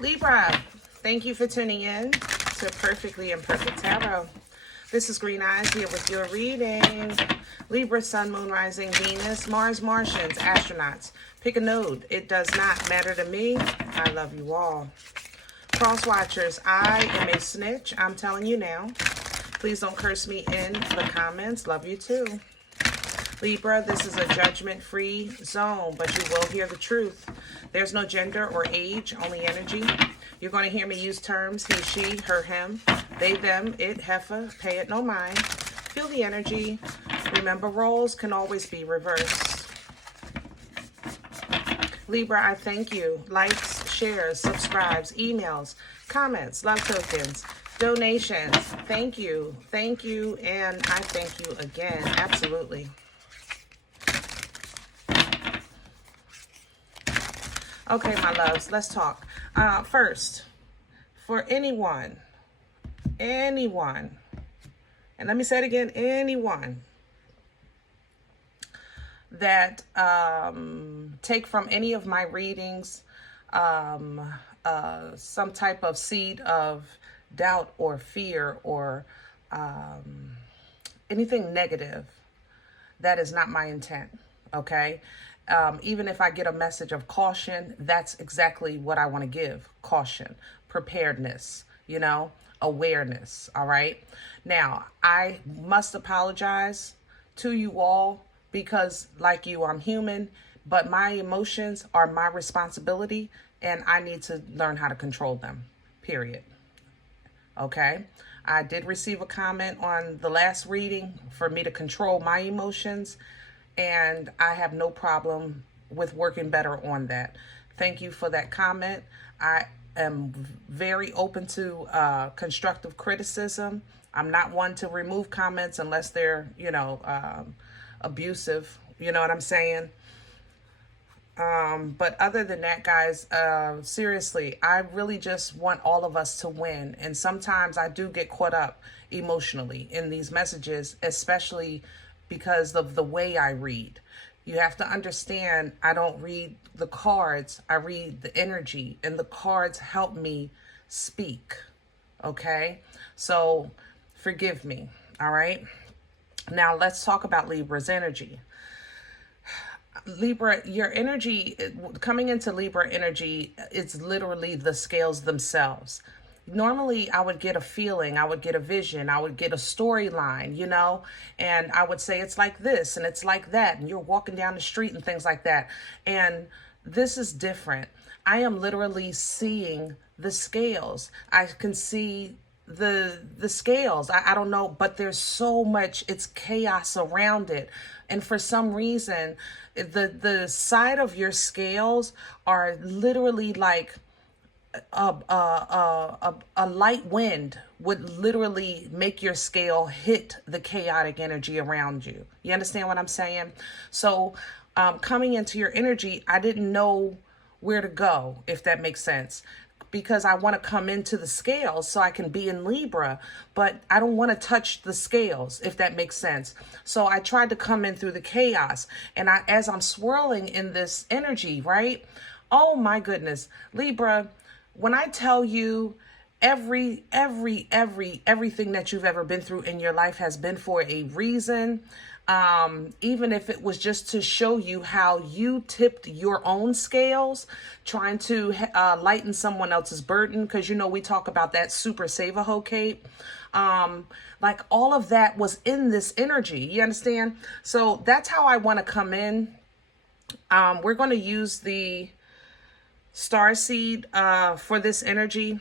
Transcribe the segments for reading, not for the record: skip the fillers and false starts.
Libra, thank you for tuning in to Perfectly Imperfect Tarot. This is Green Eyes here with your reading. Libra, Sun, Moon, Rising, Venus, Mars, Martians, astronauts. Pick a node. It does not matter to me. I love you all. Cross watchers, I am a snitch. I'm telling you now. Please don't curse me in the comments. Love you too. Libra, this is a judgment-free zone, but you will hear the truth. There's no gender or age, only energy. You're going to hear me use terms he, she, her, him, they, them, it, heifer, pay it no mind. Feel the energy. Remember, roles can always be reversed. Libra, I thank you. Likes, shares, subscribes, emails, comments, love tokens, donations. Thank you, and I thank you again. Absolutely. Okay, my loves, let's talk. First, for anyone, and let me say it again, anyone that take from any of my readings some type of seed of doubt or fear or anything negative, that is not my intent, okay? Even if I get a message of caution, that's exactly what I want to give. Caution, preparedness, you know, awareness, all right? Now, I must apologize to you all because, like you, I'm human, but my emotions are my responsibility, and I need to learn how to control them, period. Okay? I did receive a comment on the last reading for me to control my emotions, and I have no problem with working better on that. Thank you for that comment. I am very open to constructive criticism. I'm not one to remove comments unless they're, you know, abusive. You know what I'm saying? But other than that, guys, seriously, I really just want all of us to win. And sometimes I do get caught up emotionally in these messages, especially because of the way I read. You have to understand, I don't read the cards, I read the energy, and the cards help me speak, okay? So forgive me, all right? Now let's talk about Libra's energy. Libra, your energy, coming into Libra energy, it's literally the scales themselves. Normally, I would get a feeling, I would get a vision, I would get a storyline, you know, and I would say it's like this and it's like that, and you're walking down the street and things like that. And this is different. I am literally seeing the scales. I can see the scales. I don't know, but there's so much, it's chaos around it. And for some reason, the side of your scales are literally like a light wind would literally make your scale hit the chaotic energy around you. You understand what I'm saying? So coming into your energy, I didn't know where to go, if that makes sense, because I want to come into the scales so I can be in Libra, but I don't want to touch the scales, if that makes sense. So I tried to come in through the chaos, and as I'm swirling in this energy, right? Oh my goodness, Libra, when I tell you everything that you've ever been through in your life has been for a reason, even if it was just to show you how you tipped your own scales, trying to lighten someone else's burden, because you know we talk about that super save-a-ho cape. Like all of that was in this energy, you understand? So that's how I want to come in. We're going to use the starseed for this energy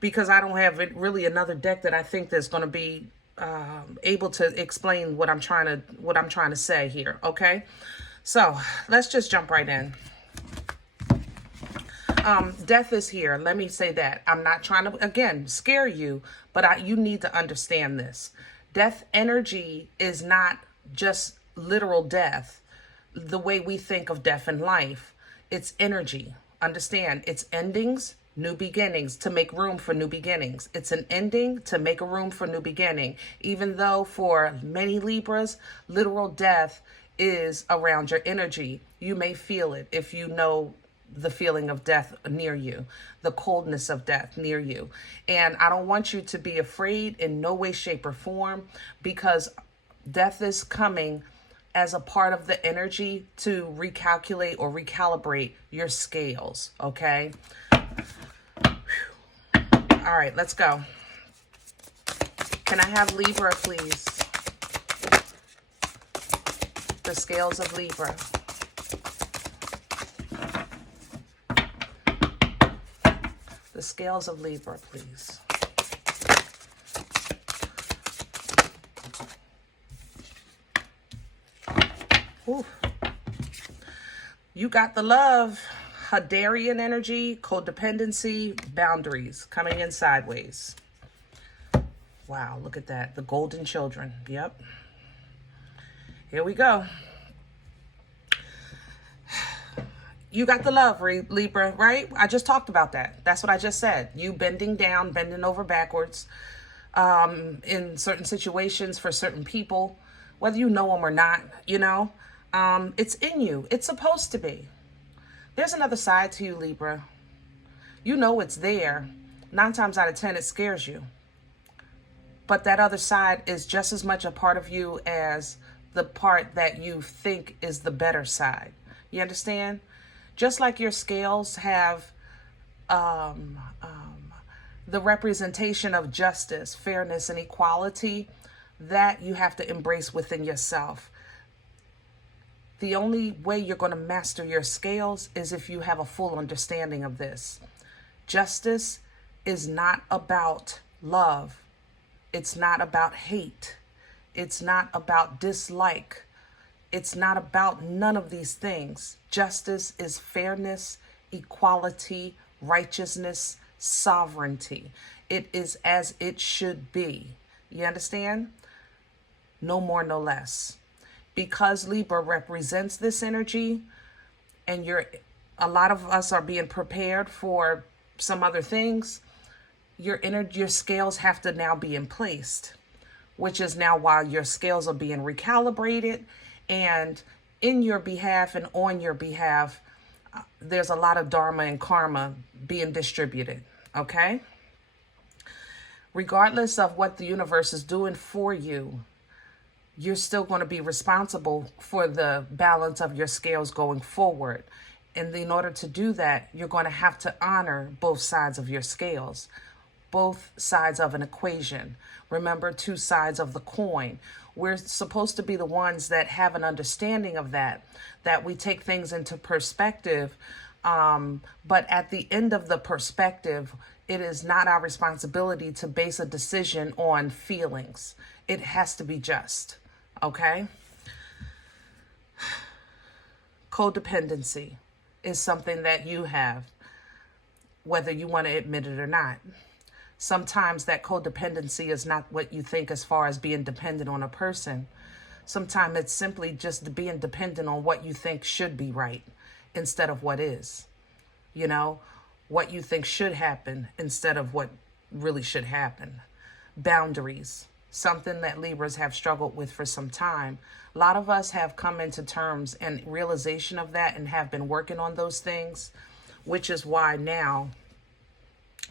because I don't have really another deck that I think that's going to be able to explain what I'm trying to say here. Okay, so let's just jump right in. Death is here. Let me say that. I'm not trying to, again, scare you, but you need to understand this. Death energy is not just literal death, the way we think of death in life. It's energy. Understand, it's endings, new beginnings, to make room for new beginnings. It's an ending to make a room for new beginning. Even though for many Libras, literal death is around your energy. You may feel it if you know the feeling of death near you, the coldness of death near you. And I don't want you to be afraid in no way, shape, or form, because death is coming as a part of the energy to recalculate or recalibrate your scales, okay? All right, let's go. Can I have Libra, please? The scales of Libra. The scales of Libra, please. Ooh. You got the love, Hadarian energy, codependency, boundaries coming in sideways. Wow, look at that. The golden children. Yep. Here we go. You got the love, Libra, right? I just talked about that. That's what I just said. You bending down, bending over backwards in certain situations for certain people, whether you know them or not, you know. It's in you. It's supposed to be. There's another side to you, Libra. You know it's there. 9 times out of 10, it scares you. But that other side is just as much a part of you as the part that you think is the better side. You understand? Just like your scales have the representation of justice, fairness, and equality, that you have to embrace within yourself. The only way you're going to master your scales is if you have a full understanding of this. Justice is not about love. It's not about hate. It's not about dislike. It's not about none of these things. Justice is fairness, equality, righteousness, sovereignty. It is as it should be. You understand? No more, no less. Because Libra represents this energy, and a lot of us are being prepared for some other things, your scales have to now be in place, which is now why your scales are being recalibrated. And in your behalf and on your behalf, there's a lot of dharma and karma being distributed, okay? Regardless of what the universe is doing for you, you're still going to be responsible for the balance of your scales going forward. And in order to do that, you're going to have to honor both sides of your scales, both sides of an equation. Remember, 2 sides of the coin. We're supposed to be the ones that have an understanding of that we take things into perspective. But at the end of the perspective, it is not our responsibility to base a decision on feelings. It has to be just, okay? Codependency is something that you have, whether you want to admit it or not. Sometimes that codependency is not what you think as far as being dependent on a person. Sometimes it's simply just being dependent on what you think should be right instead of what is. You know, what you think should happen instead of what really should happen. Boundaries, something that Libras have struggled with for some time. A lot of us have come into terms and realization of that and have been working on those things, which is why now,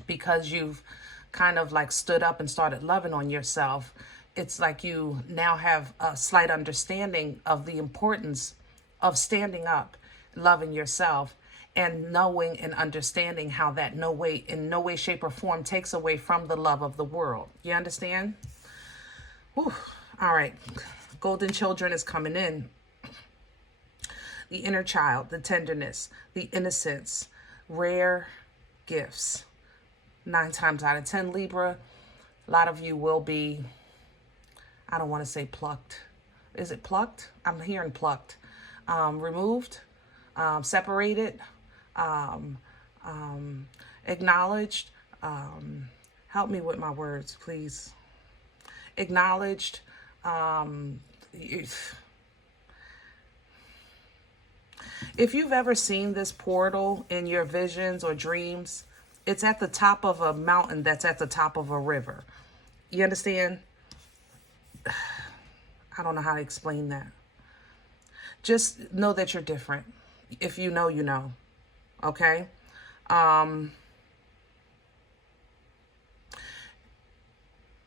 because you've kind of like stood up and started loving on yourself, it's like you now have a slight understanding of the importance of standing up, loving yourself, and knowing and understanding how that in no way, shape, or form takes away from the love of the world. You understand? Whew. All right. Golden children is coming in. The inner child, the tenderness, the innocence, rare gifts. 9 times out of 10, Libra, a lot of you will be, I don't want to say plucked. Is it plucked? I'm hearing plucked. Removed, separated, acknowledged. Help me with my words, please. Acknowledged. If you've ever seen this portal in your visions or dreams, it's at the top of a mountain that's at the top of a river. You understand? I don't know how to explain that. Just know that you're different. If you know, you know. okay?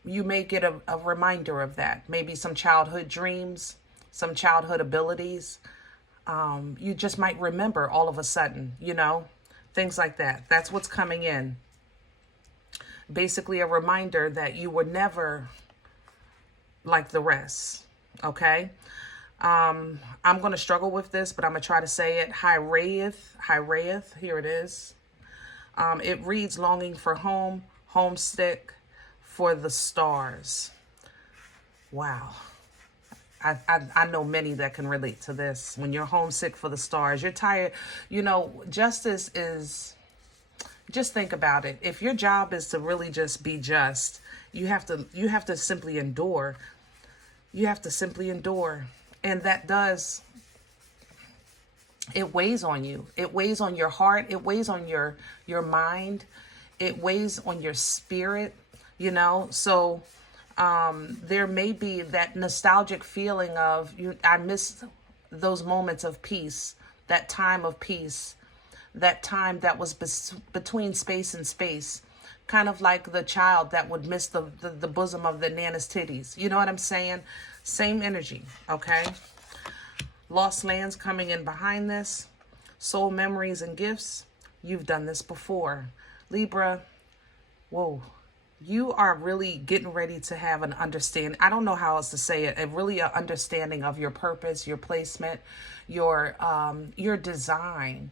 You may get a reminder of that. Maybe some childhood dreams, some childhood abilities. You just might remember all of a sudden, you know, things like that. That's what's coming in. Basically, a reminder that you were never like the rest, okay? I'm going to struggle with this, but I'm going to try to say it. Hyraeth, here it is. It reads longing for home, homesick for the stars. Wow. I know many that can relate to this. When you're homesick for the stars, you're tired. You know, justice is, just think about it. If your job is to really just be just, you have to simply endure. You have to simply endure. And that does, it weighs on you. It weighs on your heart. It weighs on your mind. It weighs on your spirit, you know? So there may be that nostalgic feeling of, I miss those moments of peace, that time of peace, that time that was between space and space, kind of like the child that would miss the bosom of the nana's titties. You know what I'm saying? Same energy, okay? Lost lands coming in behind this. Soul memories and gifts. You've done this before. Libra, whoa. You are really getting ready to have an understanding. I don't know how else to say it. Really an understanding of your purpose, your placement, your design.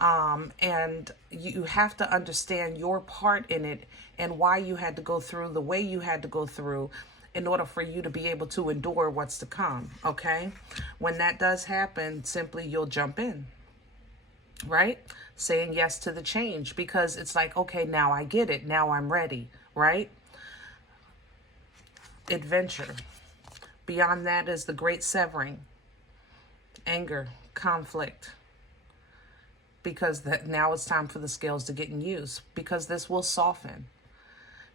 And you have to understand your part in it and why you had to go through the way you had to go through in order for you to be able to endure what's to come, okay? When that does happen, simply you'll jump in, right? Saying yes to the change, because it's like, okay, now I get it. Now I'm ready, right? Adventure. Beyond that is the great severing, anger, conflict, because now it's time for the scales to get in use, because this will soften.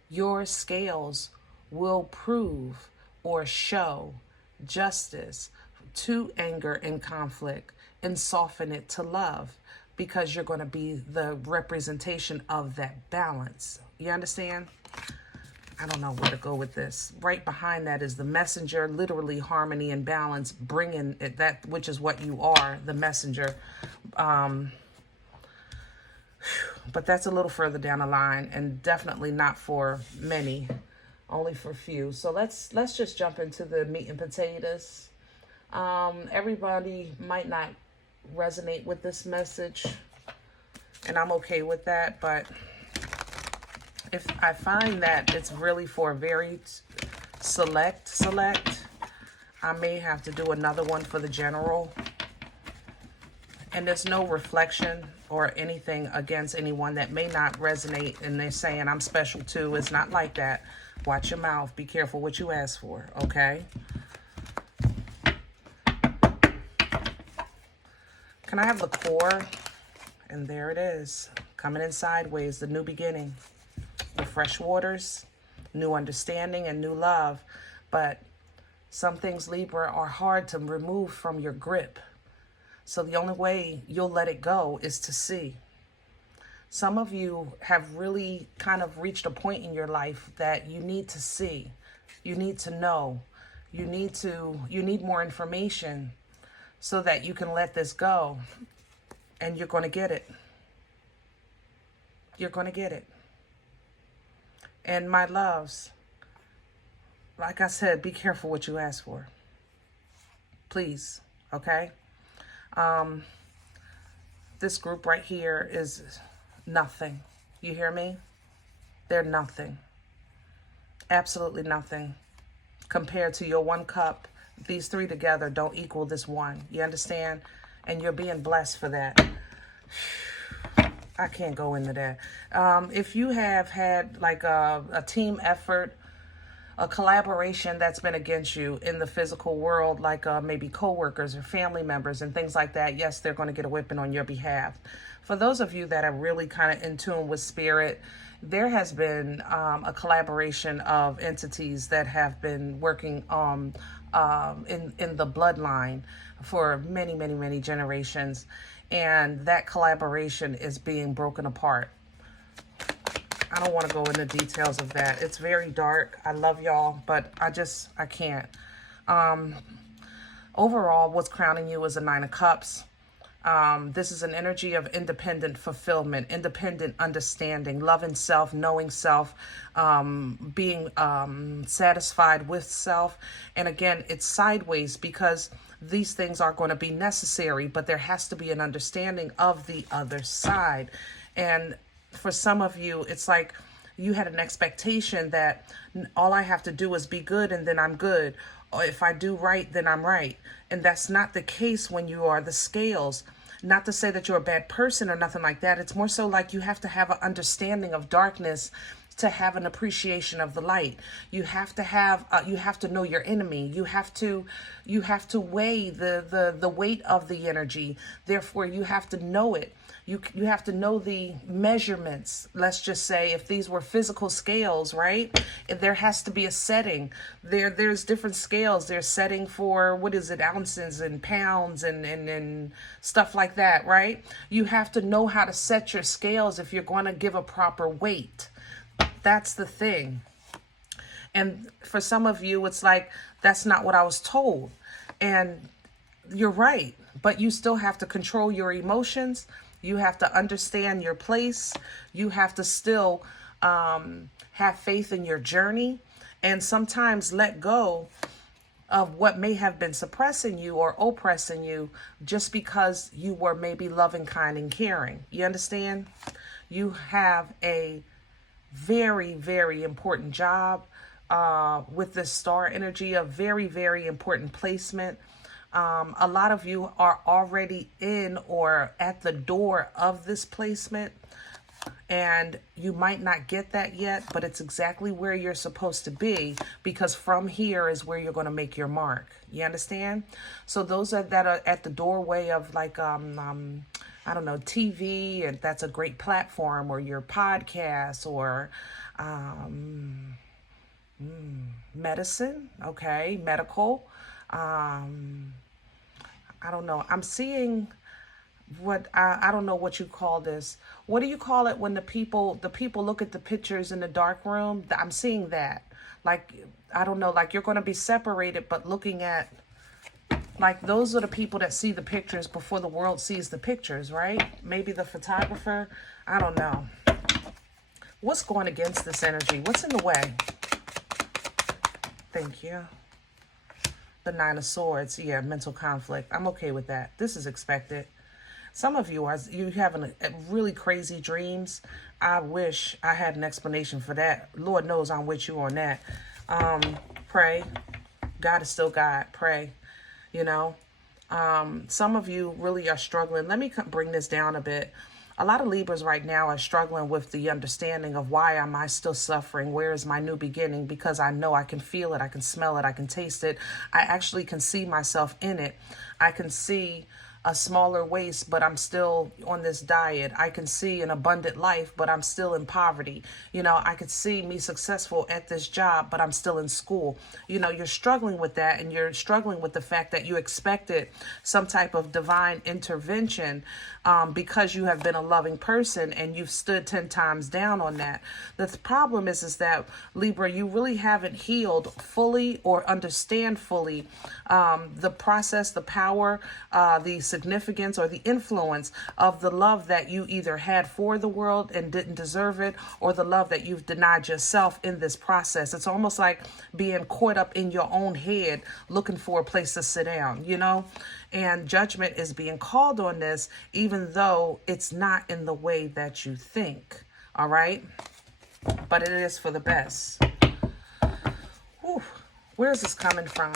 Your scales will prove or show justice to anger and conflict and soften it to love, because you're going to be the representation of that balance. You understand? I don't know where to go with this. Right behind that is the messenger, literally harmony and balance, bringing it, that which is what you are, the messenger. But that's a little further down the line, and definitely not for many, only for few. So let's just jump into the meat and potatoes. Everybody might not resonate with this message, and I'm okay with that, but if I find that it's really for very select, I may have to do another one for the general. And there's no reflection or anything against anyone that may not resonate and they're saying I'm special too. It's not like that. Watch your mouth. Be careful what you ask for, okay? Can I have the core? And there it is. Coming in sideways, the new beginning. The fresh waters, new understanding, and new love. But some things, Libra, are hard to remove from your grip. So the only way you'll let it go is to see. Some of you have really kind of reached a point in your life that you need to see. You need to know. You need more information so that you can let this go. And you're going to get it. You're going to get it. And my loves, like I said, be careful what you ask for. Please, okay? This group right here is nothing. You hear me? They're nothing. Absolutely nothing. Compared to your one cup, these three together don't equal this one. You understand? And you're being blessed for that. I can't go into that. If you have had like a team effort, a collaboration that's been against you in the physical world, like maybe coworkers or family members and things like that, yes, they're going to get a whipping on your behalf. For those of you that are really kind of in tune with spirit, there has been a collaboration of entities that have been working in the bloodline for many, many, many generations, and that collaboration is being broken apart. I don't want to go into details of that. It's very dark. I love y'all, but I can't. Overall, what's crowning you is a Nine of Cups. This is an energy of independent fulfillment, independent understanding, loving self, knowing self, being satisfied with self. And again, it's sideways because these things are going to be necessary, but there has to be an understanding of the other side. And for some of you, it's like you had an expectation that all I have to do is be good and then I'm good. Or if I do right, then I'm right. And that's not the case when you are the scales. Not to say that you're a bad person or nothing like that. It's more so like you have to have an understanding of darkness to have an appreciation of the light. You have to have, you have to know your enemy. You have to weigh the weight of the energy. Therefore, you have to know it. You have to know the measurements. Let's just say if these were physical scales, right? There has to be a setting. There's different scales. There's setting for, what is it, ounces and pounds and stuff like that, right? You have to know how to set your scales if you're going to give a proper weight. That's the thing. And for some of you, it's like, that's not what I was told. And you're right, but you still have to control your emotions. You have to understand your place. You have to still have faith in your journey, and sometimes let go of what may have been suppressing you or oppressing you just because you were maybe loving, kind, and caring. You understand? You have a very, very important job with this star energy, a very, very important placement. A lot of you are already in or at the door of this placement, and you might not get that yet, but it's exactly where you're supposed to be, because from here is where you're going to make your mark. You understand? So those that are at the doorway of like, I don't know, TV, and that's a great platform, or your podcast, or medicine, okay, medical. I don't know. I'm seeing what I don't know what you call this. What do you call it when the people look at the pictures in the dark room? I'm seeing that. Like, I don't know, like you're going to be separated, but looking at, like, those are the people that see the pictures before the world sees the pictures, right? Maybe the photographer. I don't know. What's going against this energy? What's in the way? Thank you. The Nine of Swords. Yeah, mental conflict. I'm okay with that. This is expected. Some of you having a really crazy dreams. I wish I had an explanation for that. Lord knows I'm with you on that. Pray. God is still God. Pray. You know, some of you really are struggling. Let me bring this down a bit. A lot of Libras right now are struggling with the understanding of, why am I still suffering? Where is my new beginning? Because I know I can feel it. I can smell it. I can taste it. I actually can see myself in it. I can see a smaller waist, but I'm still on this diet. I can see an abundant life, but I'm still in poverty. You know, I could see me successful at this job, but I'm still in school. You know, you're struggling with that, and you're struggling with the fact that you expected some type of divine intervention because you have been a loving person, and you've stood 10 times down on that. The problem is that, Libra, you really haven't healed fully or understand fully the process, the power, the significance, or the influence of the love that you either had for the world and didn't deserve it, or the love that you've denied yourself in this process. It's almost like being caught up in your own head, looking for a place to sit down, you know? And judgment is being called on this, even though it's not in the way that you think, all right? But it is for the best. Whew. Where is this coming from?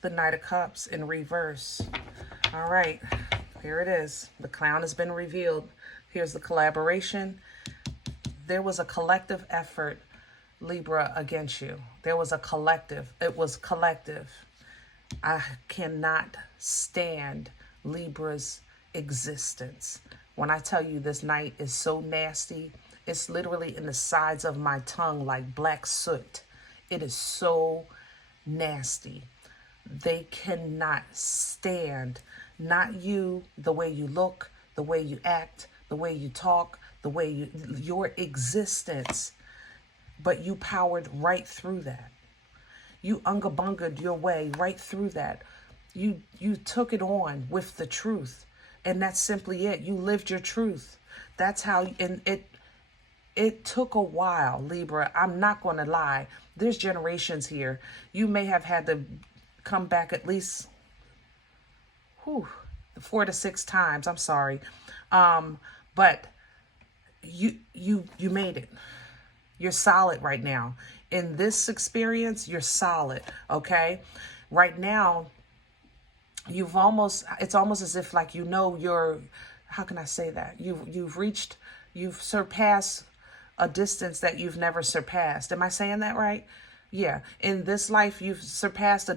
The Knight of Cups in reverse. All right, here it is. The clown has been revealed. Here's the collaboration. there was a collective effort, Libra, against you. There was a collective. It was collective. I cannot stand Libra's existence. When I tell you this night is so nasty, it's literally in the sides of my tongue like black soot. It is so nasty. They cannot stand, not you, the way you look, the way you act, the way you talk, the way your existence, but you powered right through that. You unga-bungaed your way right through that. You took it on with the truth, and that's simply it. You lived your truth. That's how, and it took a while, Libra. I'm not going to lie. There's generations here. You may have had to come back at least 4 to 6 times. I'm sorry. But you made it. You're solid right now. In this experience, you're solid, okay? Right now, it's almost as if like, you're, how can I say that? You've surpassed a distance that you've never surpassed. Am I saying that right? Yeah. In this life, you've surpassed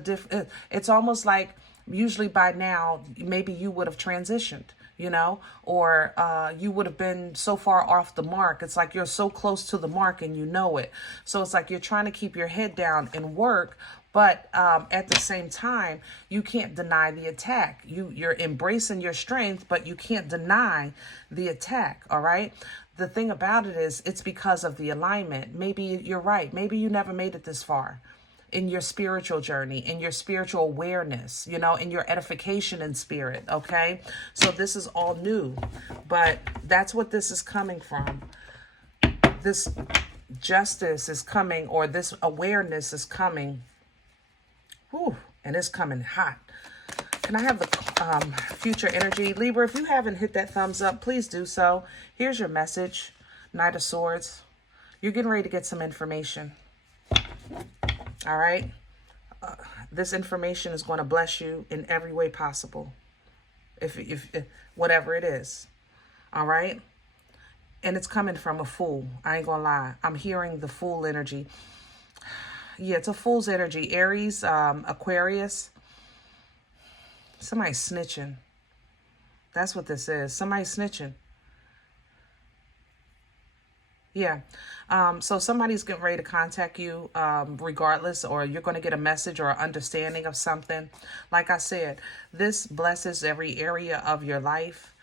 it's almost like usually by now, maybe you would have transitioned, or you would have been so far off the mark. It's like you're so close to the mark and you know it. So it's like you're trying to keep your head down and work, but at the same time, you can't deny the attack. You're embracing your strength, but you can't deny the attack, all right? The thing about it is, it's because of the alignment. Maybe you're right. Maybe you never made it this far in your spiritual journey, in your spiritual awareness, in your edification in spirit, okay? So this is all new, but that's what this is coming from. This justice is coming, or this awareness is coming. Whew, and it's coming hot. Can I have the future energy? Libra, if you haven't hit that thumbs up, please do so. Here's your message. Knight of Swords. You're getting ready to get some information. All right? This information is going to bless you in every way possible. If whatever it is. All right? And it's coming from a fool. I ain't gonna lie. I'm hearing the fool energy. Yeah, it's a fool's energy. Aries, Aquarius. Somebody's snitching. That's what this is. Somebody's snitching. Yeah. So somebody's getting ready to contact you regardless, or you're going to get a message or understanding of something. Like I said, this blesses every area of your life.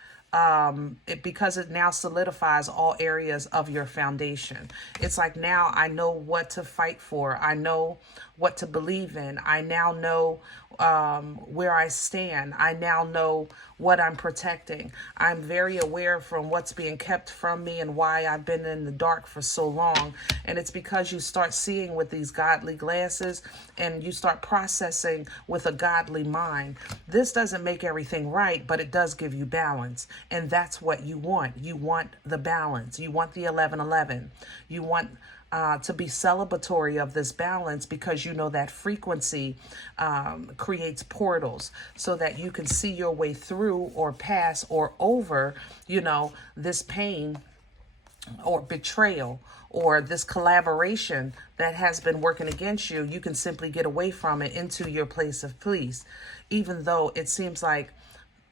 Because it now solidifies all areas of your foundation. It's like, now I know what to fight for. I know what to believe in. I now know where I stand. I now know what I'm protecting. I'm very aware from what's being kept from me and why I've been in the dark for so long. And it's because you start seeing with these godly glasses and you start processing with a godly mind. This doesn't make everything right, but it does give you balance. And that's what you want. You want the balance. You want the 11-11. You want to be celebratory of this balance, because you know that frequency creates portals so that you can see your way through or pass or over, this pain or betrayal or this collaboration that has been working against you. You can simply get away from it into your place of peace, even though it seems like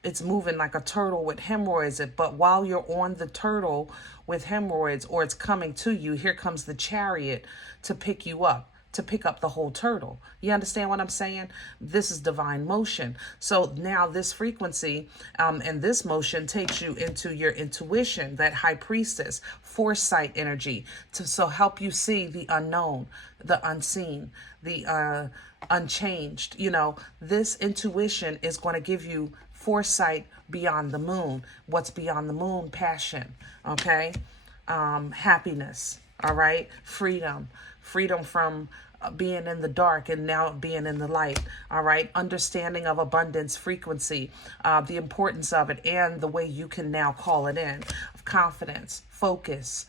it's moving like a turtle with hemorrhoids. But while you're on the turtle with hemorrhoids, or it's coming to you, here comes the chariot to pick you up, to pick up the whole turtle. You understand what I'm saying? This is divine motion. So now this frequency and this motion takes you into your intuition, that high priestess, foresight energy, to help you see the unknown, the unseen, the unchanged. This intuition is going to give you foresight beyond the moon. What's beyond the moon? Passion, okay? Happiness, all right? Freedom from being in the dark and now being in the light, all right? Understanding of abundance, frequency, the importance of it, and the way you can now call it in. Confidence, focus,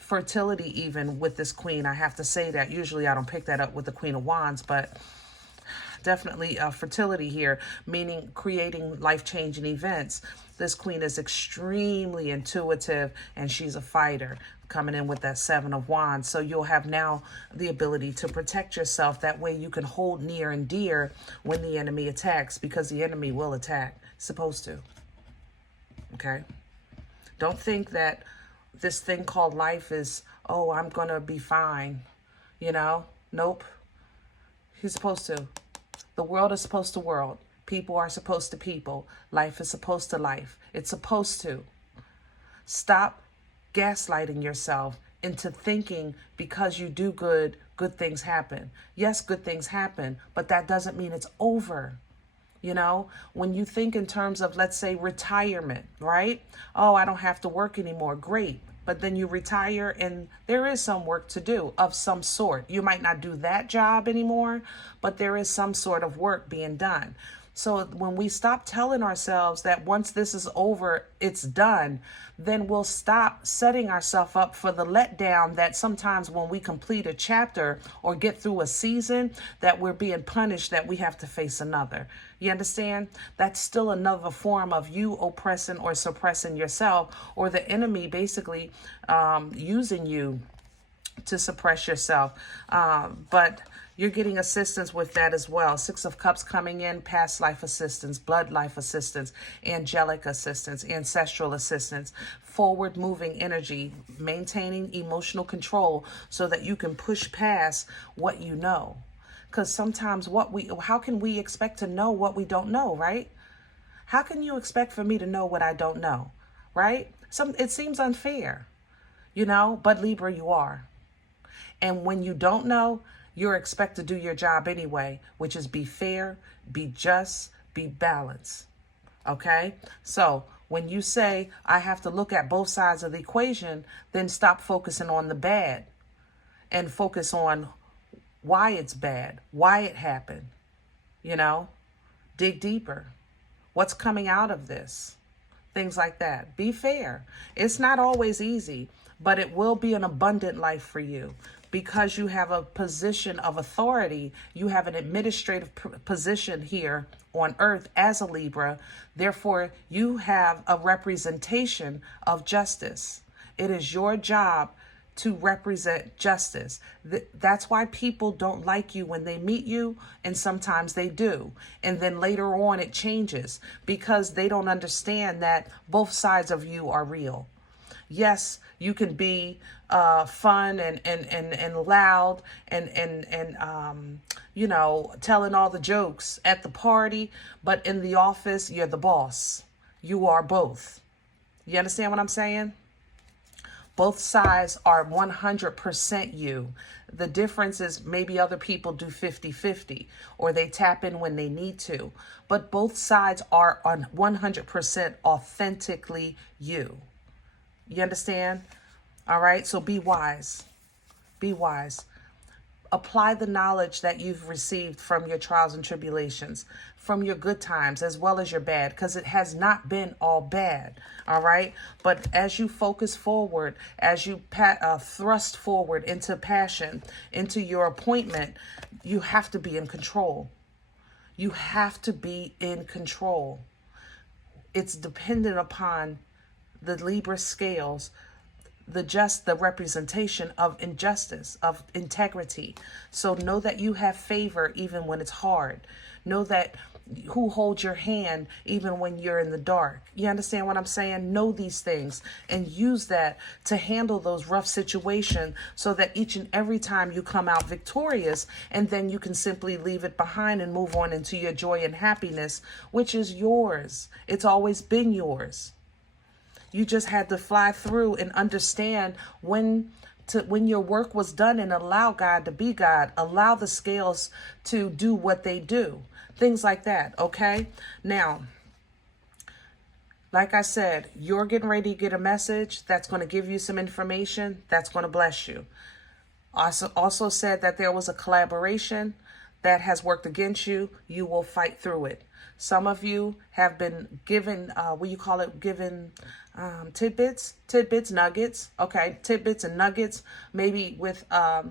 fertility, even with this queen. I have to say that. Usually I don't pick that up with the Queen of Wands, but definitely fertility here, meaning creating life-changing events. This queen is extremely intuitive, and she's a fighter, coming in with that Seven of Wands. So you'll have now the ability to protect yourself. That way you can hold near and dear when the enemy attacks, because the enemy will attack. It's supposed to. Okay? Don't think that this thing called life is, oh, I'm going to be fine. You know? Nope. He's supposed to. The world is supposed to world. People are supposed to people. Life is supposed to life. It's supposed to. Stop gaslighting yourself into thinking because you do good, good things happen. Yes, good things happen, but that doesn't mean it's over. You know, when you think in terms of, let's say, retirement, right? Oh, I don't have to work anymore. Great. But then you retire and there is some work to do of some sort. You might not do that job anymore, but there is some sort of work being done. So when we stop telling ourselves that once this is over, it's done, then we'll stop setting ourselves up for the letdown that sometimes when we complete a chapter or get through a season, that we're being punished, that we have to face another. You understand? That's still another form of you oppressing or suppressing yourself, or the enemy basically using you to suppress yourself. But you're getting assistance with that as well. Six of Cups coming in, past life assistance, blood life assistance, angelic assistance, ancestral assistance, forward moving energy, maintaining emotional control so that you can push past what you know. Because sometimes how can we expect to know what we don't know, right? How can you expect for me to know what I don't know, right? It seems unfair, you know, but Libra, you are. And when you don't know, you're expected to do your job anyway, which is be fair, be just, be balanced. Okay? So when you say, I have to look at both sides of the equation, then stop focusing on the bad and focus on why it's bad, why it happened. You know? Dig deeper. What's coming out of this? Things like that. Be fair. It's not always easy, but it will be an abundant life for you. Because you have a position of authority, you have an administrative position here on earth as a Libra. Therefore, you have a representation of justice. It is your job to represent justice. That's why people don't like you when they meet you, and sometimes they do. And then later on it changes because they don't understand that both sides of you are real. Yes, you can be fun and loud and you know, telling all the jokes at the party, but in the office, you're the boss. You are both. You understand what I'm saying? Both sides are 100% you. The difference is maybe other people do 50-50 or they tap in when they need to. But both sides are on 100% authentically you. You understand? All right. So be wise. Be wise. Apply the knowledge that you've received from your trials and tribulations, from your good times as well as your bad, because it has not been all bad. All right. But as you focus forward, as you thrust forward into passion, into your appointment, you have to be in control. You have to be in control. It's dependent upon the Libra scales, the representation of injustice, of integrity. So know that you have favor even when it's hard. Know that who holds your hand even when you're in the dark. You understand what I'm saying? Know these things and use that to handle those rough situations so that each and every time you come out victorious, and then you can simply leave it behind and move on into your joy and happiness, which is yours. It's always been yours. You just had to fly through and understand when your work was done and allow God to be God. Allow the scales to do what they do. Things like that, okay? Now, like I said, you're getting ready to get a message that's going to give you some information that's going to bless you. Also said that there was a collaboration that has worked against you. You will fight through it. Some of you have been given, what you call it, given tidbits, nuggets. Okay, tidbits and nuggets, maybe with a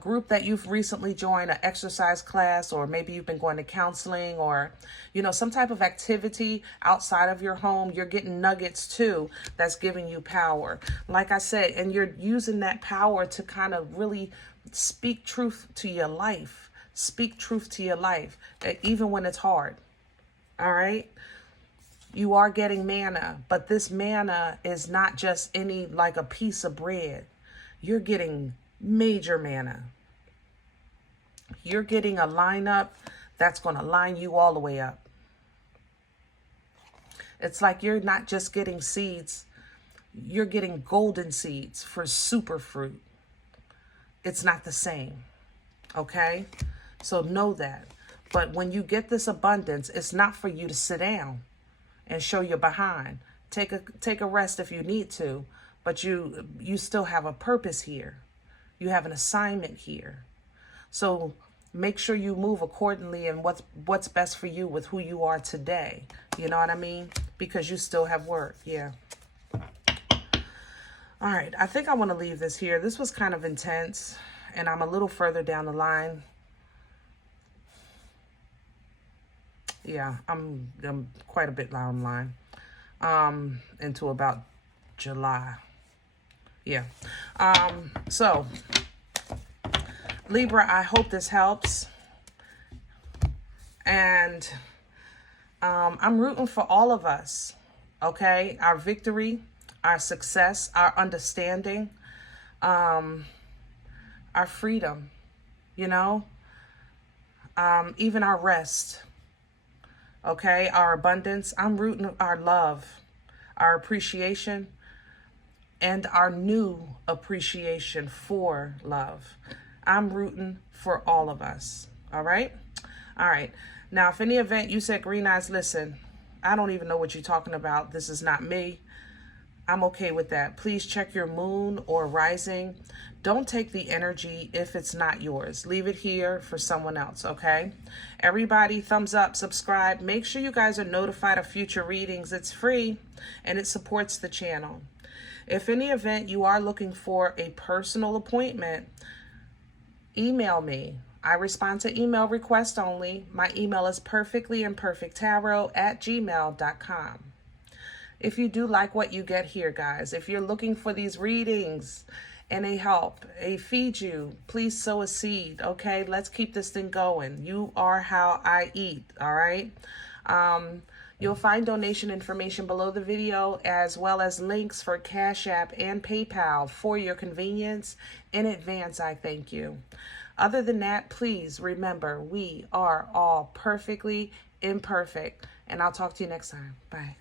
group that you've recently joined, an exercise class, or maybe you've been going to counseling, or, you know, some type of activity outside of your home. You're getting nuggets too that's giving you power. Like I said, and you're using that power to kind of really speak truth to your life. Speak truth to your life, even when it's hard. All right? You are getting manna, but this manna is not just any, like a piece of bread. You're getting major manna. You're getting a lineup that's going to line you all the way up. It's like you're not just getting seeds. You're getting golden seeds for superfruit. It's not the same. Okay? So know that. But when you get this abundance, it's not for you to sit down and show your behind. Take a rest if you need to, but you still have a purpose here. You have an assignment here. So make sure you move accordingly and what's best for you with who you are today. You know what I mean? Because you still have work. Yeah. All right. I think I want to leave this here. This was kind of intense, and I'm a little further down the line. Yeah, I'm quite a bit down the line. Into about July. Yeah. So Libra, I hope this helps. And I'm rooting for all of us. Okay? Our victory, our success, our understanding, our freedom, you know, even our rest. Okay, our abundance. I'm rooting our love, our appreciation, and our new appreciation for love. I'm rooting for all of us. All right? All right. Now, if any event you said, Green Eyes, listen, I don't even know what you're talking about. This is not me. I'm okay with that. Please check your moon or rising. Don't take the energy if it's not yours. Leave it here for someone else, okay? Everybody, thumbs up, subscribe. Make sure you guys are notified of future readings. It's free, and it supports the channel. If any event you are looking for a personal appointment, email me. I respond to email requests only. My email is perfectlyimperfecttarot@gmail.com. If you do like what you get here, guys, if you're looking for these readings and a help, a feed you, please sow a seed, okay? Let's keep this thing going. You are how I eat, all right? You'll find donation information below the video, as well as links for Cash App and PayPal for your convenience. In advance, I thank you. Other than that, please remember, we are all perfectly imperfect. And I'll talk to you next time. Bye.